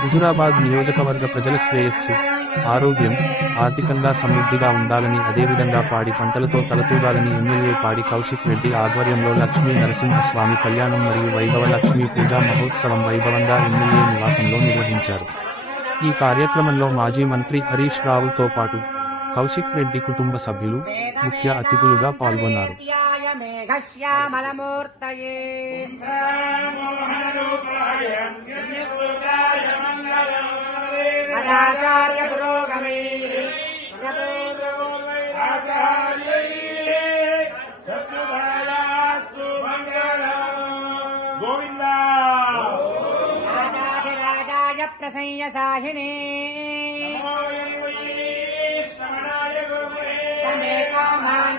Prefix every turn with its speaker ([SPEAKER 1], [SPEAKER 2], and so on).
[SPEAKER 1] హుజురాబాద్ నియోజకవర్గ ప్రజల శ్రేయస్సు ఆరోగ్యం ఆర్థికంగా సమృద్ధిగా ఉండాలని అదేవిధంగా పాడి పంటలతో తలతూగాలని ఎమ్మెల్యే పాడి కౌశిక్ రెడ్డి ఆధ్వర్యంలో లక్ష్మీ నరసింహస్వామి కళ్యాణం మరియు వైభవ లక్ష్మీ పూజా మహోత్సవం వైభవంగా ఎమ్మెల్యే నివాసంలో నిర్వహించారు. ఈ కార్యక్రమంలో మాజీ మంత్రి హరీష్ రావుతో పాటు కౌశిక్ రెడ్డి కుటుంబ సభ్యులు ముఖ్య అతిథులుగా పాల్గొన్నారు.
[SPEAKER 2] ధ్యాయ మేఘశ్యామలమూర్తయే మదాచార్య పురోగమే
[SPEAKER 3] గోవిందా
[SPEAKER 2] రాజాధిరాజాయ ప్రసంయ సాహినే సమే కామాన్